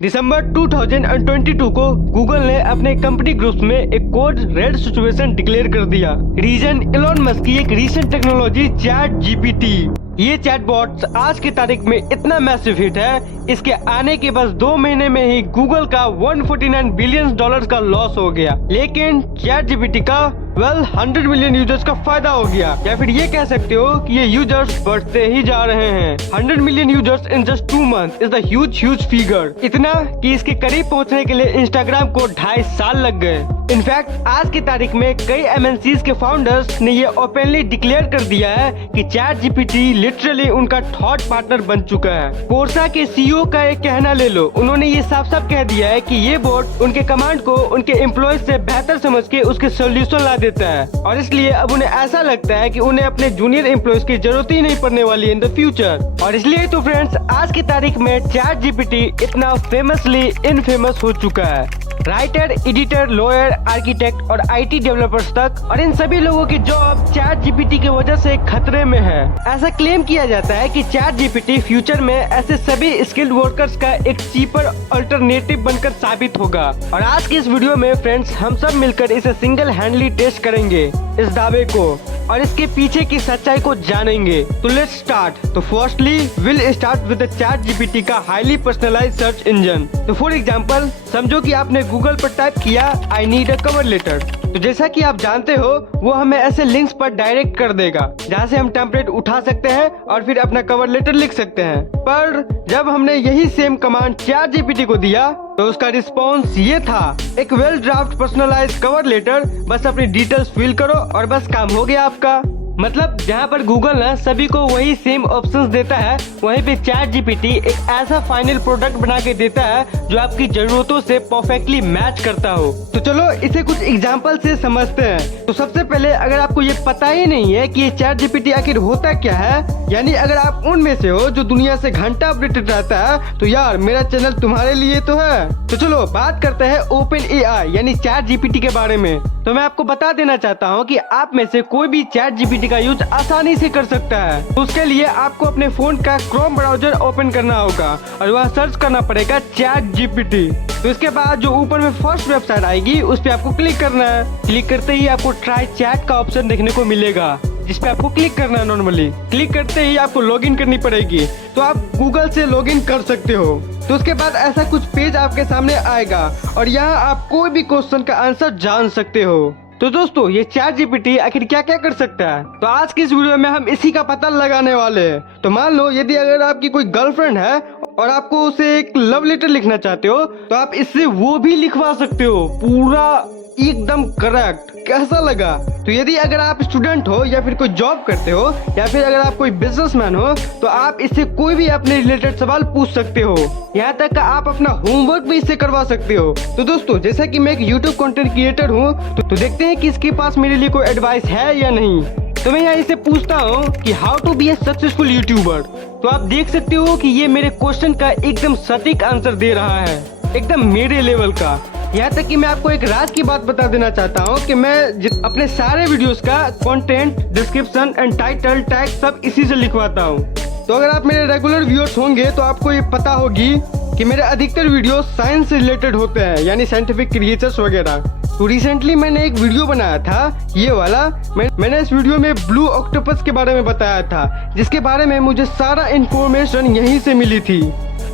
दिसंबर 2022 को गूगल ने अपने कंपनी ग्रुप्स में एक कोड रेड सिचुएशन डिक्लेयर कर दिया। रीजन एलोन मस्क की एक रीसेंट टेक्नोलॉजी चैट जीपीटी। ये चैटबॉट आज की तारीख में इतना मैसिव हिट है, इसके आने के बस 2 महीने में ही गूगल का $149 बिलियन का लॉस हो गया। लेकिन चैट जीपीटी का 100 मिलियन यूजर्स का फायदा हो गया, या फिर ये कह सकते हो कि ये यूजर्स बढ़ते ही जा रहे हैं। 100 million users in just 2 month is the huge figure. इतना कि इसके करीब पहुंचने के लिए इंस्टाग्राम को 2.5 साल लग गए। इनफैक्ट आज की तारीख में कई MNCs के फाउंडर्स ने ये ओपनली डिक्लेयर कर दिया है कि चैट जीपीटी लिटरली उनका थॉट पार्टनर बन चुका है। कोर्सा के CEO का एक कहना ले लो, उन्होंने ये साफ साफ कह दिया है कि ये बोट उनके कमांड को उनके एम्प्लॉयज से बेहतर समझ के उसके सोल्यूशन ला देता है, और इसलिए अब उन्हें ऐसा लगता है कि उन्हें अपने जूनियर एम्प्लॉयज की जरूरत ही नहीं पड़ने वाली है इन द फ्यूचर। और इसलिए तो फ्रेंड्स आज की तारीख में चैट जीपीटी इतना फेमसली इनफेमस हो चुका है। राइटर, एडिटर, लॉयर, आर्किटेक्ट और IT डेवलपर्स तक, और इन सभी लोगों की जॉब चैट जीपीटी की वजह से खतरे में है। ऐसा क्लेम किया जाता है कि चैट जीपीटी फ्यूचर में ऐसे सभी स्किल्ड वर्कर्स का एक चीपर अल्टरनेटिव बनकर साबित होगा। और आज की इस वीडियो में फ्रेंड्स हम सब मिलकर इसे सिंगल हैंडली टेस्ट करेंगे, इस दावे को, और इसके पीछे की सच्चाई को जानेंगे। तो लेट्स स्टार्ट। तो firstly will start with ChatGPT का हाईली पर्सनलाइज्ड सर्च इंजन। तो फॉर एग्जांपल समझो कि आपने गूगल पर टाइप किया I need a cover letter, तो जैसा कि आप जानते हो वो हमें ऐसे लिंक्स पर डायरेक्ट कर देगा जहाँ से हम टेम्पलेट उठा सकते हैं और फिर अपना कवर लेटर लिख सकते हैं। पर जब हमने यही सेम कमांड चैट जीपीटी को दिया तो उसका रिस्पॉन्स ये था, एक well draft personalised cover letter, बस अपनी डिटेल्स फिल करो और बस काम हो गया आपका। मतलब जहाँ पर गूगल ना सभी को वही सेम ऑप्शंस देता है, वहीं पे चैट जीपीटी एक ऐसा फाइनल प्रोडक्ट बना के देता है जो आपकी जरूरतों से परफेक्टली मैच करता हो। तो चलो इसे कुछ एग्जांपल से समझते हैं। तो सबसे पहले अगर आपको ये पता ही नहीं है कि ये चैट जीपीटी आखिर होता क्या है, यानी अगर आप उनमें से हो जो दुनिया से घंटा अपडेटेड रहता है, तो यार मेरा चैनल तुम्हारे लिए तो है। तो चलो बात करते हैं OpenAI यानी चैट जीपीटी के बारे में। तो मैं आपको बता देना चाहता हूँ कि आप में से कोई भी चैट जीपीटी का यूज आसानी से कर सकता है। तो उसके लिए आपको अपने फोन का क्रोम ब्राउजर ओपन करना होगा और वहाँ सर्च करना पड़ेगा चैट जीपीटी। तो इसके बाद जो ऊपर में फर्स्ट वेबसाइट आएगी उस पर आपको क्लिक करना है। क्लिक करते ही आपको ट्राई चैट का ऑप्शन देखने को मिलेगा, जिस पे आपको क्लिक करना है। नॉर्मली क्लिक करते ही आपको लॉगिन करनी पड़ेगी, तो आप गूगल से लॉगिन कर सकते हो। तो उसके बाद ऐसा कुछ पेज आपके सामने आएगा और यहाँ आप कोई भी क्वेश्चन का आंसर जान सकते हो। तो दोस्तों ये चैट जीपीटी आखिर क्या क्या कर सकता है, तो आज की इस वीडियो में हम इसी का पता लगाने वाले हैं। तो मान लो यदि अगर आपकी कोई गर्लफ्रेंड है और आपको उसे एक लव लेटर लिखना चाहते हो, तो आप इससे वो भी लिखवा सकते हो, पूरा एकदम करेक्ट। कैसा लगा? तो यदि अगर आप स्टूडेंट हो या फिर कोई जॉब करते हो या फिर अगर आप कोई बिजनेसमैन हो, तो आप इससे कोई भी अपने रिलेटेड सवाल पूछ सकते हो। यहाँ तक का आप अपना होमवर्क भी इससे करवा सकते हो। तो दोस्तों जैसा कि मैं एक यूट्यूब कंटेंट क्रिएटर हूँ, तो देखते हैं कि इसके पास मेरे लिए कोई एडवाइस है या नहीं। तो मैं यहाँ इसे पूछता हूँ कि how to be a successful YouTuber. तो आप देख सकते हो कि ये मेरे क्वेश्चन का एकदम सटीक आंसर दे रहा है, एकदम मेरे लेवल का। यहाँ तक कि मैं आपको एक राज की बात बता देना चाहता हूँ कि मैं अपने सारे वीडियोस का content, description and title tag सब इसी से लिखवाता हूँ। तो अगर आप मेरे रेगुलर व्यूअर्स होंगे तो आपको ये पता होगी कि मेरे अधिकतर वीडियो साइंस से रिलेटेड होते हैं, यानी साइंटिफिक क्रिएचर्स वगैरह। तो रिसेंटली मैंने एक वीडियो बनाया था ये वाला। मैंने इस वीडियो में ब्लू ऑक्टोपस के बारे में बताया था, जिसके बारे में मुझे सारा इन्फॉर्मेशन यहीं से मिली थी।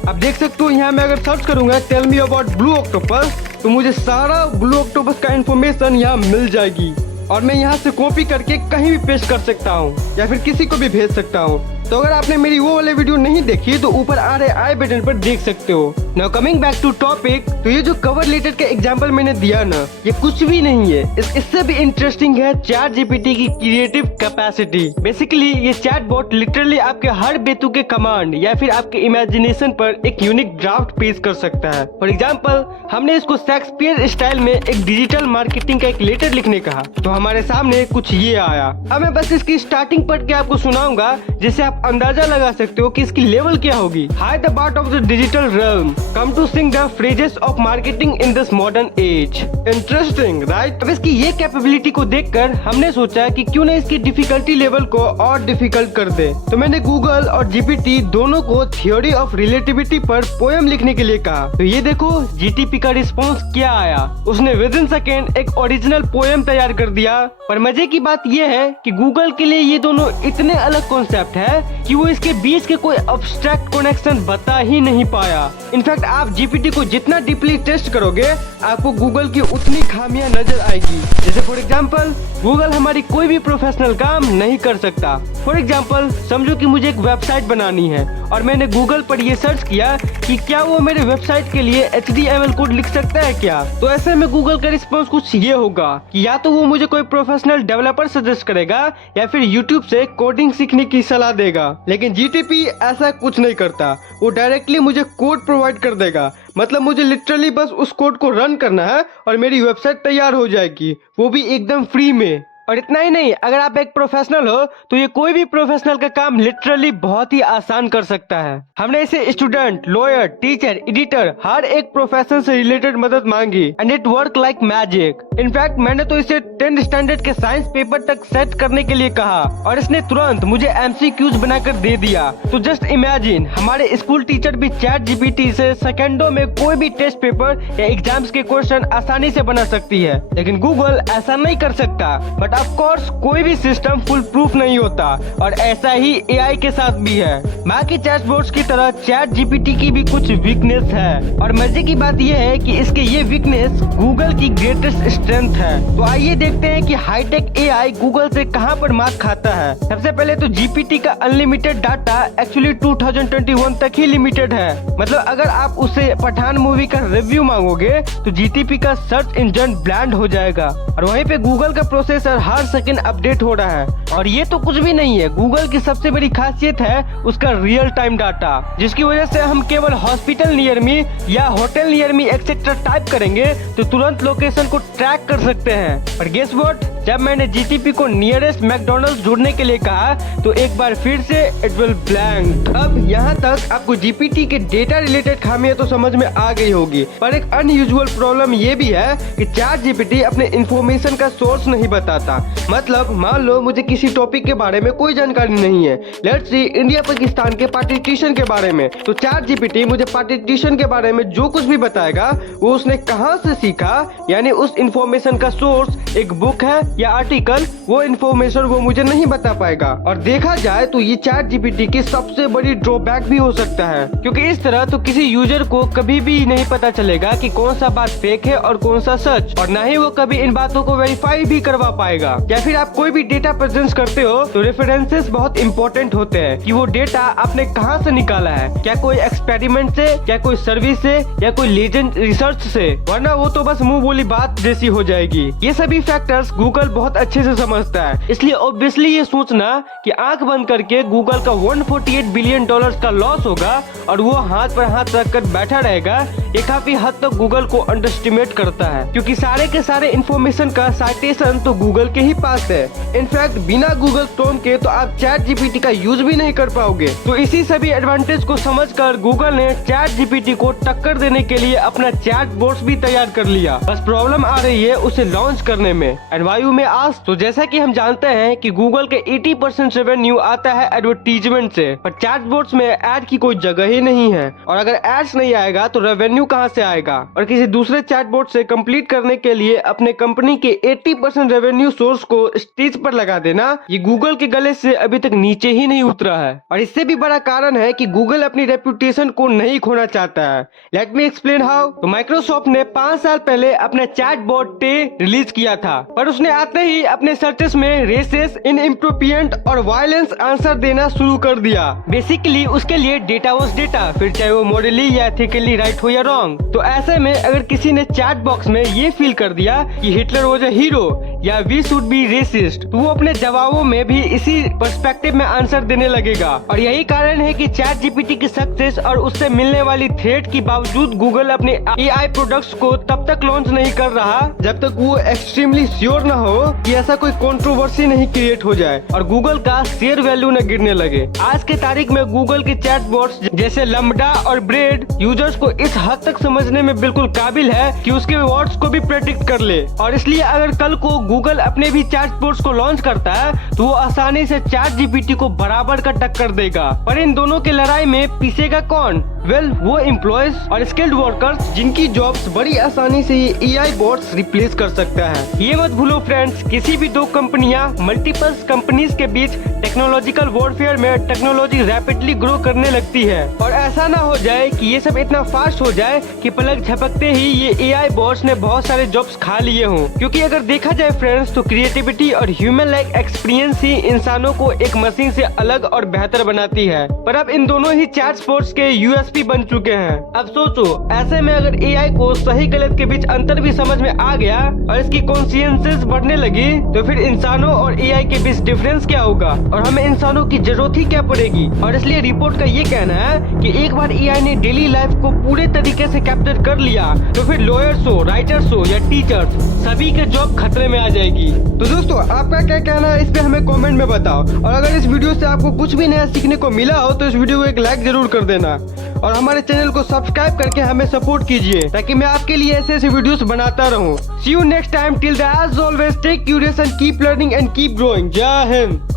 आप देख सकते हो यहाँ मैं अगर सर्च करूंगा tell me about blue octopus, तो मुझे सारा ब्लू ऑक्टोपस का इन्फॉर्मेशन यहाँ मिल जाएगी, और मैं यहाँ से कॉपी करके कहीं भी पेस्ट कर सकता हूँ या फिर किसी को भी भेज सकता हूँ। तो अगर आपने मेरी वो वाले वीडियो नहीं देखी तो ऊपर आ रहे आई बटन पर देख सकते हो। Now coming back to topic, तो ये जो कवर लेटर का एग्जांपल मैंने दिया ना, ये कुछ भी नहीं है, इससे भी इंटरेस्टिंग है चैट जीपीटी की क्रिएटिव कैपेसिटी। बेसिकली ये चैट बॉट लिटरली आपके हर बेतुके कमांड या फिर आपके इमेजिनेशन पर एक यूनिक ड्राफ्ट पेश कर सकता है। फॉर एग्जाम्पल हमने इसको शेक्सपियर स्टाइल में एक डिजिटल मार्केटिंग का एक लेटर लिखने कहा, तो हमारे सामने कुछ ये आया। अब मैं बस इसकी स्टार्टिंग पढ़ के आपको सुनाऊंगा, जिससे आप अंदाजा लगा सकते हो कि इसकी लेवल क्या होगी। Hi the bard of the digital realm, come to sing the phrases of marketing in this modern age. Interesting right. अब इसकी ये कैपेबिलिटी को देखकर हमने सोचा कि क्यों ना इसकी डिफिकल्टी लेवल को और डिफिकल्ट कर दे। तो मैंने गूगल और जीपीटी दोनों को थ्योरी ऑफ रिलेटिविटी पर पोएम लिखने के लिए कहा। तो ये देखो जीटीपी का रिस्पॉन्स क्या आया। उसने विद इन सेकेंड एक ओरिजिनल पोएम तैयार कर दिया। पर मजे की बात यह है कि गूगल के लिए ये दोनों इतने अलग कॉन्सेप्ट है कि वो इसके बीच के कोई अब्स्ट्रैक्ट कनेक्शन बता ही नहीं पाया। इनफैक्ट आप जीपीटी को जितना डीपली टेस्ट करोगे आपको गूगल की उतनी खामियां नजर आएगी। जैसे फॉर एग्जांपल गूगल हमारी कोई भी प्रोफेशनल काम नहीं कर सकता। फॉर एग्जांपल समझो कि मुझे एक वेबसाइट बनानी है और मैंने गूगल पर ये सर्च किया कि क्या वो मेरे वेबसाइट के लिए HTML कोड लिख सकता है क्या। तो ऐसे में गूगल का रिस्पॉन्स कुछ ये होगा कि या तो वो मुझे कोई प्रोफेशनल डेवलपर सजेस्ट करेगा या फिर YouTube से कोडिंग सीखने की सलाह देगा। लेकिन जीटीपी ऐसा कुछ नहीं करता, वो डायरेक्टली मुझे कोड प्रोवाइड कर देगा। मतलब मुझे लिटरली बस उस कोड को रन करना है और मेरी वेबसाइट तैयार हो जाएगी, वो भी एकदम फ्री में। और इतना ही नहीं, अगर आप एक प्रोफेशनल हो तो ये कोई भी प्रोफेशनल का काम लिटरली बहुत ही आसान कर सकता है। हमने इसे स्टूडेंट, लॉयर, टीचर, एडिटर हर एक प्रोफेशन से रिलेटेड मदद मांगी and it work like magic. In fact मैंने तो इसे 10th स्टैंडर्ड के साइंस पेपर तक सेट करने के लिए कहा और इसने तुरंत मुझे MCQs बनाकर दे दिया। तो जस्ट इमेजिन हमारे स्कूल टीचर भी चैट जीपीटी से सेकंडों में कोई भी टेस्ट पेपर या एग्जाम्स के क्वेश्चन आसानी से बना सकती है। लेकिन गूगल ऐसा नहीं कर सकता। बट ऑफ कोर्स कोई भी सिस्टम फुल प्रूफ नहीं होता और ऐसा ही AI के साथ भी है। बाकी चैटबॉट्स की तरह चैट जीपीटी की भी कुछ वीकनेस है और मजे की बात यह है कि इसके ये वीकनेस गूगल की ग्रेटेस्ट स्ट्रेंथ है। तो आइए देखते हैं कि हाईटेक AI गूगल से कहां पर मात खाता है। सबसे पहले तो जीपीटी का अनलिमिटेड डाटा एक्चुअली 2021 तक ही लिमिटेड है। मतलब अगर आप उससे पठान मूवी का रिव्यू मांगोगे तो जीटीपी का सर्च इंजन ब्लैंड हो जाएगा और वहीं पे गूगल का प्रोसेसर हर सेकंड अपडेट हो रहा है। और ये तो कुछ भी नहीं है, गूगल की सबसे बड़ी खासियत है उसका रियल टाइम डाटा, जिसकी वजह से हम केवल हॉस्पिटल नियर मी या hotel near me etcetera type करेंगे तो तुरंत लोकेशन को ट्रैक कर सकते हैं। और गेस व्हाट, जब मैंने जीटीपी को नियरेस्ट मैकडोनल्ड्स ढूंढने के लिए कहा तो एक बार फिर से इट विल ब्लैंक। अब यहाँ तक आपको जीपीटी के डेटा रिलेटेड खामियां तो समझ में आ गई होगी, पर एक अनयूजुअल प्रॉब्लम ये भी है कि चैट जीपीटी अपने इंफॉर्मेशन का सोर्स नहीं बताता। मतलब मान लो मुझे किसी टॉपिक के बारे में कोई जानकारी नहीं है, लेट्स सी इंडिया पाकिस्तान के पार्टीशन के बारे में, तो चैट जीपीटी मुझे पार्टीशन के बारे में जो कुछ भी बताएगा वो उसने कहां से सीखा, यानी उस इंफॉर्मेशन का सोर्स एक बुक है या आर्टिकल, वो इन्फॉर्मेशन वो मुझे नहीं बता पाएगा। और देखा जाए तो ये चैट जीपीटी की सबसे बड़ी ड्रॉबैक भी हो सकता है, क्योंकि इस तरह तो किसी यूजर को कभी भी नहीं पता चलेगा कि कौन सा बात फेक है और कौन सा सच, और न ही वो कभी इन बातों को वेरीफाई भी करवा पाएगा। या फिर आप कोई भी डेटा प्रेजेंट करते हो तो रेफरेंसेस बहुत इंपॉर्टेंट होते हैं कि वो डेटा आपने कहां से निकाला है, क्या कोई एक्सपेरिमेंट से, क्या कोई सर्विस से, या कोई लेजेंड रिसर्च से, वरना वो तो बस मुंह बोली बात जैसी हो जाएगी। ये सभी फैक्टर्स गूगल बहुत अच्छे से समझता है, इसलिए ऑब्वियसली ये सोचना कि आंख बंद करके गूगल का $148 बिलियन का लॉस होगा और वो हाथ पर हाथ रखकर बैठा रहेगा, ये काफी हद तक गूगल को अंडरस्टिमेट करता है, क्योंकि सारे के सारे इंफॉर्मेशन का साइटेशन तो गूगल के ही पास है। इनफैक्ट बिना गूगल क्रोम के तो आप चैट जीपीटी का यूज भी नहीं कर पाओगे। तो इसी सभी एडवांटेज को समझकर गूगल ने चैट जीपीटी को टक्कर देने के लिए अपना चैट बॉट्स भी तैयार कर लिया। बस प्रॉब्लम आ रही है उसे लॉन्च करने में। एंड वायु में आज तो जैसा कि हम जानते हैं कि गूगल के 80% रेवेन्यू आता है एडवर्टीजमेंट से, पर चैट बॉट्स में एड की कोई जगह ही नहीं है, और अगर एड्स नहीं आएगा तो रेवेन्यू कहां से आएगा। और किसी दूसरे चैट बॉट से कंप्लीट करने के लिए अपने कंपनी के 80% रेवेन्यू सोर्स को स्टेज पर लगा देना, ये गूगल के गले से अभी तक नीचे ही नहीं उतरा है। और इससे भी बड़ा कारण है कि गूगल अपनी रेपुटेशन को नहीं खोना चाहता है। Let me explain how. तो माइक्रोसॉफ्ट ने 5 साल पहले अपना चैट बॉट टे रिलीज किया था, पर उसने आते ही अपने सर्चेस में रेसेस, इनइम्प्रोप्रिएंट और वायलेंस आंसर देना शुरू कर दिया। बेसिकली उसके लिए डेटा वॉज डेटा, फिर चाहे वो मॉडली या एथिकली राइट हो या रॉन्ग। तो ऐसे में अगर किसी ने चैट बॉक्स में ये फील कर दिया कि हिटलर वॉज अ हीरो या वी शुड बी रेसिस्ट, तो वो अपने जवाबों में भी इसी पर्सपेक्टिव में आंसर देने लगेगा। और यही कारण है कि चैट जीपीटी की सक्सेस और उससे मिलने वाली थ्रेट के बावजूद गूगल अपने एआई प्रोडक्ट्स को तब तक लॉन्च नहीं कर रहा जब तक वो एक्सट्रीमली श्योर न हो कि ऐसा कोई कंट्रोवर्सी नहीं क्रिएट हो जाए और गूगल का शेयर वैल्यू न गिरने लगे। आज के तारीख में गूगल के चैटबॉट्स जैसे लैम्बडा और ब्रेड यूजर्स को इस हद तक समझने में बिल्कुल काबिल है कि उसके वर्ड्स को भी प्रेडिक्ट कर ले। और इसलिए अगर कल को गूगल अपने भी चैटबॉट्स को लॉन्च करता है तो वो आसानी से चैट जीपीटी को बराबर का टक्कर देगा। पर इन दोनों की लड़ाई में पीछेगा कौन? वो एम्प्लॉयज और स्किल्ड वर्कर्स जिनकी जॉब्स बड़ी आसानी से ये एआई बॉट्स रिप्लेस कर सकता है। ये मत भूलो फ्रेंड्स, किसी भी दो कंपनियां मल्टीपल कंपनीज के बीच टेक्नोलॉजिकल वॉरफेयर में टेक्नोलॉजी रैपिडली ग्रो करने लगती है और ऐसा ना हो जाए कि ये सब इतना फास्ट हो जाए कि पलक झपकते ही ये एआई बॉट्स ने बहुत सारे जॉब्स खा लिए हों। क्योंकि अगर देखा जाए फ्रेंड्स तो क्रिएटिविटी और ह्यूमन लाइक एक्सपीरियंस ही इंसानों को एक मशीन से अलग और बेहतर बनाती है। पर अब इन दोनों ही चैटबॉट्स के यूएसपी बन चुके हैं। अब सोचो, ऐसे में अगर एआई को सही गलत के बीच अंतर भी समझ में आ गया और इसकी कॉन्शियंसेस बढ़ने लगी तो फिर इंसानों और एआई के बीच डिफरेंस क्या होगा और हमें इंसानों की जरूरत ही क्या पड़ेगी। और इसलिए रिपोर्ट का ये कहना है कि एक बार एआई ने डेली लाइफ को पूरे तरीके से कैप्चर कर लिया तो फिर लॉयर्स हो, राइटर्स हो या टीचर्स, सभी के जॉब खतरे में आ जाएगी। तो दोस्तों, आपका क्या कहना है इस पे हमें कमेंट में बताओ। और अगर इस वीडियो से आपको कुछ भी नया सीखने को मिला हो तो इस वीडियो को एक लाइक जरूर कर देना और हमारे चैनल को सब्सक्राइब करके हमें सपोर्ट कीजिए ताकि मैं आपके लिए ऐसे ऐसे वीडियोस बनाता रहूं। See you next time. Till then, as always, stay curious and keep learning and keep growing. जय हिंद।